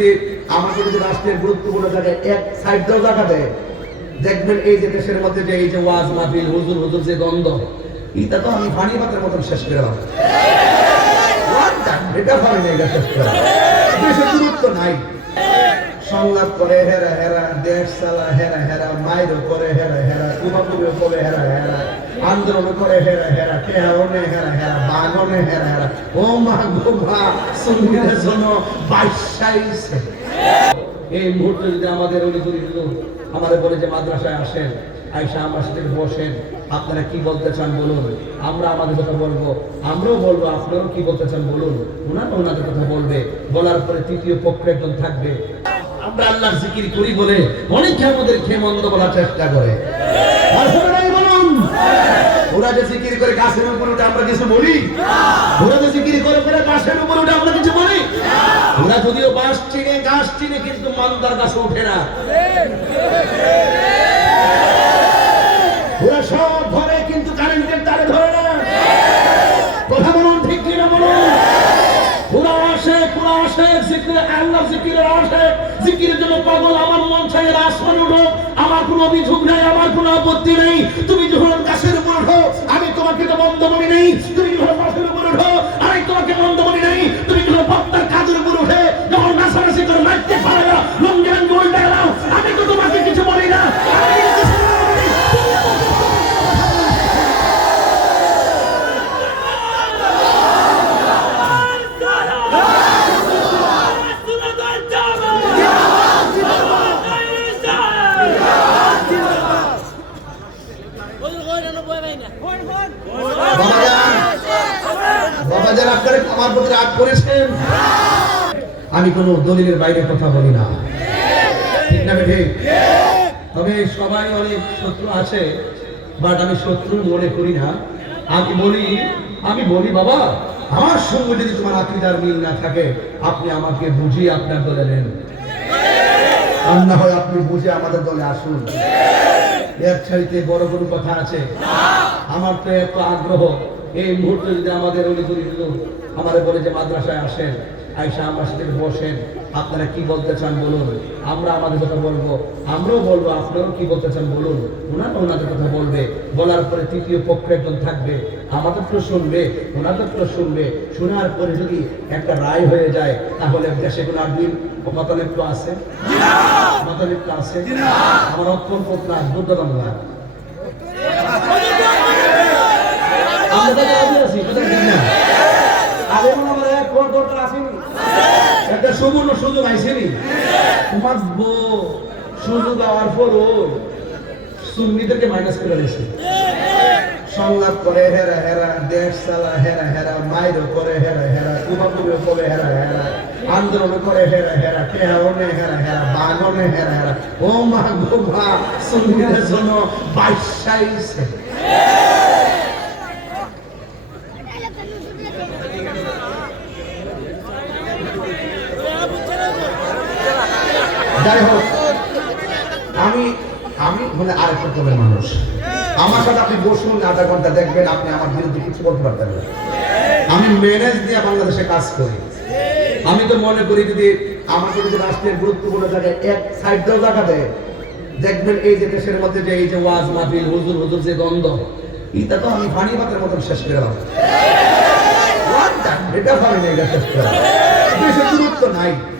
যদি আমাকে যদি রাষ্ট্রের গুরুত্বপূর্ণ জায়গায় এক সাইড দাও জায়গা দেয়, দেখবেন এই যে দেশের মধ্যে যে এই যে ওয়াজ মাহফিল, হুজুর হুজুর যে দ্বন্দ্ব, এটা তো আমি ফানি পাতের মতন শেষ করে দাও এটা ফানি এটা শেষ করে দেশের গুরুত্ব নাই। সংলাপ করে হেরা হেরা, দেশ চালা হেরা হেরা মাইরও করে হেরা হেরা কুমাপুরে করে হেরা হেরা, আন্দোলন করে হেরা হেরা টেহারনে হেরা হেরা, বাগনে হেরা হেরা। ও মা গো মা জন্য বাইশাইছে এই মুহূর্তে যদি আমাদের উনি যদি আমাদের বলে যে মাদ্রাসায় আসেন আইসা আমার সাথে বসেন, আপনারা কি বলতে চান বলুন? আমরা আমাদের কথা বলব, আমরাও বলব আপনারাও কি বলতে চান বলুন? ওনারা ওনাদের কথা বলবে, বলার পরে তৃতীয় পক্ষ একজন থাকবে। আমরা আল্লাহর জিকির করি বলে অনেকে আমাদের খেয়ে মন্দ বলার চেষ্টা করে। বলুন? ওরা যে জিকির করে গাছের উপর উঠে আমরা কিছু বলি? ওরা যে জিকির করে করে গাছের উপর উঠে আমরা কিছু বলি? ওরা যদিও বাঁশ চিনে গাছ চিনে, কিন্তু মন্দার গাছে ওঠে না ওরা সব ধরে কিন্তু কারেন্টের তারে ধরে না কথা বলুন ঠিক কিনা বলুন ওরা আসে ওরা জিকিরে, আল্লাহ জিকিরের আসে জিকিরের জন্য পাগল, আমার মন চাই আসমান উঠো আমার কোনো অভিযোগ নাই, আমার কোনো আপত্তি নেই। তুমি যখন গাছের উপর ওঠো আমি তোমাকে তো বন্ধ করি নেই। তুমি যখন গাছের উপর ওঠো আমি তোমাকে বন্ধ করি নেই। তুমি যখন পত্তার কাজের উপর উঠে যখন নাচানাচি করে মারতে পারে না লঙ্গি লঙ্গি উল্টে গেলাম আমি তো তোমাকে কিছু বলি না আমি কিছু বলি না। আমি কোনো দলিলের বাইরে কথা বলি না। ঠিক না ঠিক তবে সবাই অনেক শত্রু আছে, বাট আমি শত্রু মনে করি না। আমি বলি আমি বলি, বাবা, আমার সঙ্গে যদি তোমার আকিদার মিল না থাকে, আপনি আমাকে বুঝিয়ে আপনার দলে নেন। আর না হয় আপনি বুঝে আমাদের দলে আসুন। এর চাইতে বড় বড় কথা আছে? আমার তো এত আগ্রহ। এই মুহূর্তে যদি আমাদের উনি আমাদের বলে যে মাদ্রাসায় আসেন আইসা আমার সাথে বসেন আপনারা কি বলতে চান বলুন? আমরা আমাদের কথা বলব। আমরাও বলব আপনারাও কি বলতে চান বলুন? ওনারা ওনাদের কথা বলবে। বলার পরে তৃতীয় পক্ষ একজন থাকবে। আমাদের তো শুনবে ওনাদের তো শুনবে। শোনার পরে যদি একটা রায় হয়ে যায় তাহলে দেশে কোনো আর দিন মতালিপ্ত আছে? মতালিপ্ত আছে? আমার অত্যন্ত প্রাণ বুদ্ধ বাংলা আমরা রাজি আছি কোথায় ঠিক না আরে একটা সুবর্ণ সুযোগ আইসেনি তোমার বউ সুযোগ দেওয়ার পরও সুন্নিদেরকে মাইনাস করে দিয়েছে সংলাপ করে হেরা হেরা দেশ চালা হেরা হেরা মাইরও করে হেরা হেরা কুমাপুরে করে হেরা হেরা আন্দোলন করে হেরা হেরা টেহারনে হেরা হেরা বাগনে হেরা হেরা ও মা গো মা সুন্নিদের জন্য বাইশাইছে যাই হোক, আমি আমি মানে আরেকটা তবের মানুষ। আমার সাথে আপনি বসুন, আধা ঘণ্টা দেখবেন, আপনি আমার বিরুদ্ধে কিছু বলতে পারতেন না। আমি ম্যানেজ দিয়ে বাংলাদেশে কাজ করি। আমি তো মনে করি যদি আমাকে যদি রাষ্ট্রের গুরুত্বপূর্ণ জায়গায় এক সাইড দাও দেয়, দেখবেন এই যে দেশের মধ্যে যে এই যে ওয়াজ মাহফিল, হুজুর হুজুর যে দ্বন্দ্ব, এটা তো আমি পানি পাতের মতন শেষ করে দাও এটা পারি না এটা শেষ করে দাও। গুরুত্ব নাই। আর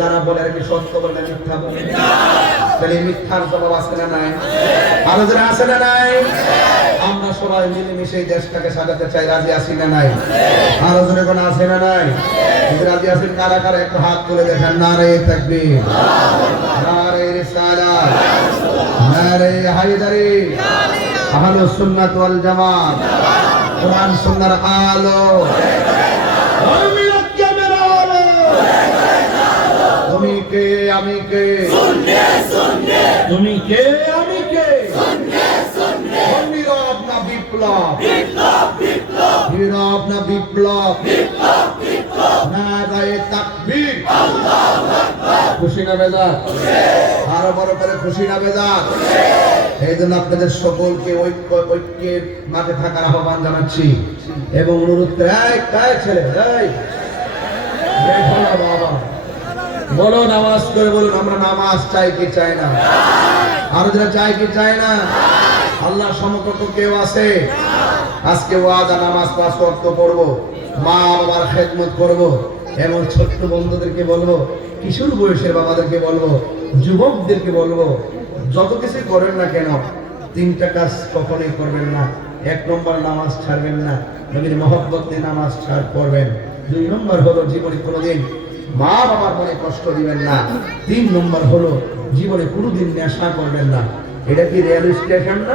যারা বলে আর কি সত্য বলে মিথ্যা বলে। তাহলে মিথ্যার জবাব আছে না নাই? আরও যারা আছে না নাই? আমরা সবাই মিলেমিশে দেশটাকে সাজাতে চাই, রাজি আছি না নাই? আরও জনে কোনো আছে না নাই? যদি রাজি আছেন, কারা কারা একটু হাত তুলে দেখেন? নারে তাকবীর। নারে রিসালাত নারে হায়দারি। আহলুস সুন্নাত ওয়াল জামাত। কোরআন সুন্নাহর আলো। ধর্মীয় জ্ঞানের আলো তুমি কে আমি কে? তুমি কে আমি কে? নীরব না বিপ্লব। নীরব না বিপ্লব। না রায়ে তাকবীর। খুশি না বেজার? আরও বড় করে খুশি না বেজার? এই জন্য আপনাদের সকলকে ঐক্য ঐক্যের মাঝে থাকার আহ্বান জানাচ্ছি। এবং অনুরোধ ছেলে বাবা। বলো নামাজ করে বলুন, আমরা নামাজ চাই কি চাই না? আরও যারা চাই কি চাই না? আল্লাহ সমকক্ষ কেউ আছে? আজকে ওয়াদা নামাজ পাঁচ ওয়াক্ত পড়ব মা বাবার খেদমত করব এবং ছোট্ট বন্ধুদেরকে বলব, কিশোর বয়সের বাবাদেরকে বলব, যুবকদেরকে বলব, যত কিছু করেন না কেন, তিনটা কাজ কখনোই করবেন না। এক নম্বর নামাজ ছাড়বেন না। নবীর মহব্বত দিয়ে নামাজ ছাড় করবেন দুই নম্বর হলো জীবনে কোনোদিন মা বাবার মনে কষ্ট দিবেন না। তিন নম্বর হলো জীবনে কোনোদিন নেশা করবেন না। এটা কি রেল স্টেশন না?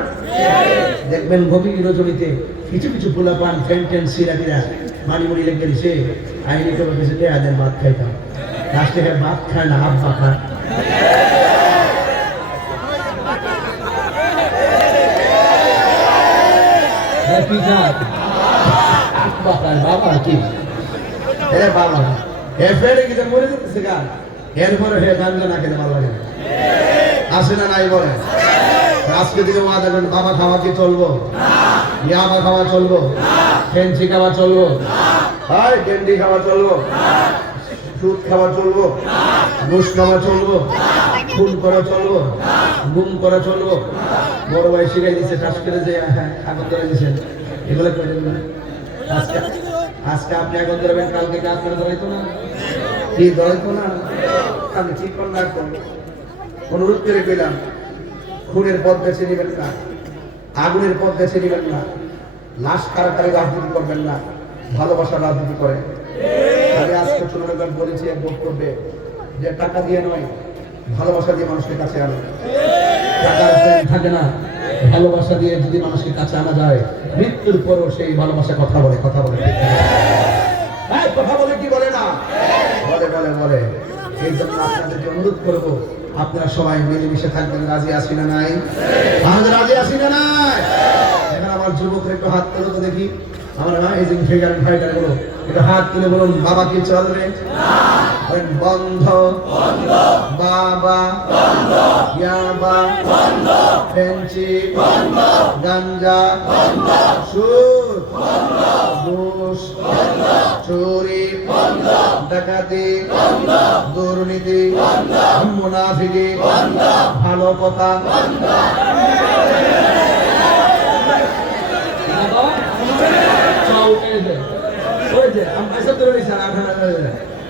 দেখবেন গভীর রজনীতে কিছু কিছু পোলা পান ফ্যান ট্যান সিরাটিরা মানি মুড়ি লেগে দিছে আইনি করে কিছু দেয়া দেন ভাত খাইতাম। লাস্টে হ্যাঁ ভাত খায় না খায় হ্যাঁ, খায়? বাবা কি? বাবা এ যেতেছে গান এরপরে হে গান না খেতে ভালো লাগে আসে না নাই বলে? আজকে দিকে মা দেখবেন বাবা খাওয়া কি চলবো? ইয়াবা খাওয়া চলবো? ফেন্সি খাওয়া চলবো? হাই, গেন্ডি খাওয়া চলবো? সুদ খাওয়া চলবো? ঘুষ খাওয়া চলবো? খুন করা চলবো? গুম করা চলবো? বড় ভাই শিখাই দিচ্ছে চাষ করে যে আগুন ধরে দিচ্ছেন এগুলো করে। আজকে আজকে আপনি আগুন ধরবেন কালকে কাজ করে ধরাইতো না? ধরাইতো না, আমি ঠিক করে রাখব অনুরোধ করে পেলাম খুনের পথ বেছে নেবেন না, আগুনের পথ বেছে নেবেন না, লাশ রাজনীতি করবেন না ভালোবাসার রাজনীতি করেন। আমি আজকে বলেছি এক বক্তব্যে যে টাকা দিয়ে নয়, ভালোবাসা দিয়ে মানুষের কাছে আনো। প্রেম থাকে না, ভালোবাসা দিয়ে যদি মানুষের কাছে আনা যায়, মৃত্যুর পরও সেই ভালোবাসা কথা বলে কথা বলে কথা বলে কি বলে না? বলে বলে, এই জন্য আপনাদেরকে অনুরোধ করব, আপনারা সবাই মিলেমিশে থাকবেন, রাজি আছি না নাই? আমাদের রাজি আছি না নাই? এখন আমার যুবকরা একটু হাত তুলে তো দেখি। আমার যে ফিগার ফাইটারগুলো, একটু হাত তুলে বলুন, বাবা কি চলবে? বলেন বন্ধ। বাবা। ইয়াবা। ফেঞ্চি। গাঞ্জা। সুদ। ঘুষ। চুরি। ডাকাতি। দুর্নীতি। মুনাফিকি। ভালো কথা।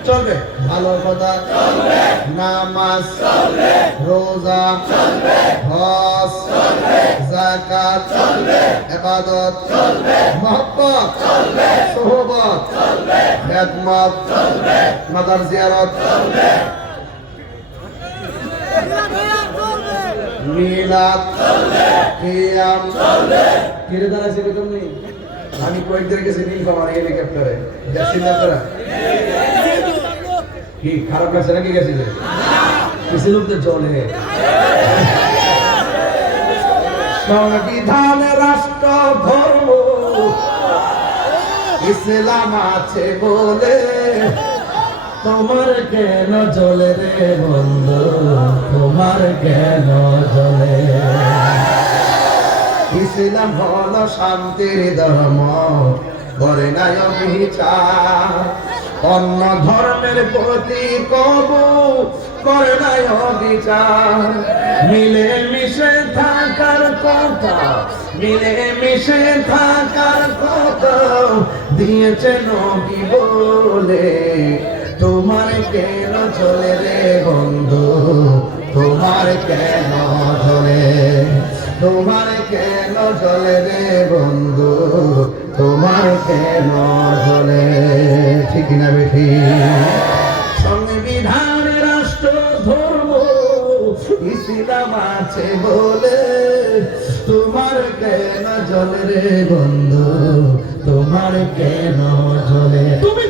চলবে। ভালো কথা। চলবে নামাজ। চলবে রোজা। চলবে হজ। জাকাত ইবাদত। চলবে মহব্বত। চলবে সোহবত। খেদমত। চলবে মাদার জিয়ারত। মিলাদ। কিয়াম। কিরে দাঁড়া ছিল তুমি আমি কয়েকদিন গেছি নীল পামার হেলিকপ্টারে দেখছেন আপনারা? কি খারাপ লাগছে নাকি গেছি যে কিছু লোক তো চলে সংবিধান, রাষ্ট্র, ধর্ম। ইসলাম আছে বলে তোমার কেন চলে রে বন্ধু? তোমার কেন চলে ইসলাম হলো শান্তির ধর্ম করে নাই অবিচার অন্য ধর্মের প্রতি কবু করে নাই অবিচার। মিলে মিশে থাকার কথা মিলে মিশে থাকার কথা দিয়েছে নবী বলে। তোমার কেন চলে রে বন্ধু? তোমার কেন চলে? তোমার কেন চলে রে ছিলাম আছে বলে। তোমার কেন জলে রে বন্ধু? তোমার কেন জলে? তুমি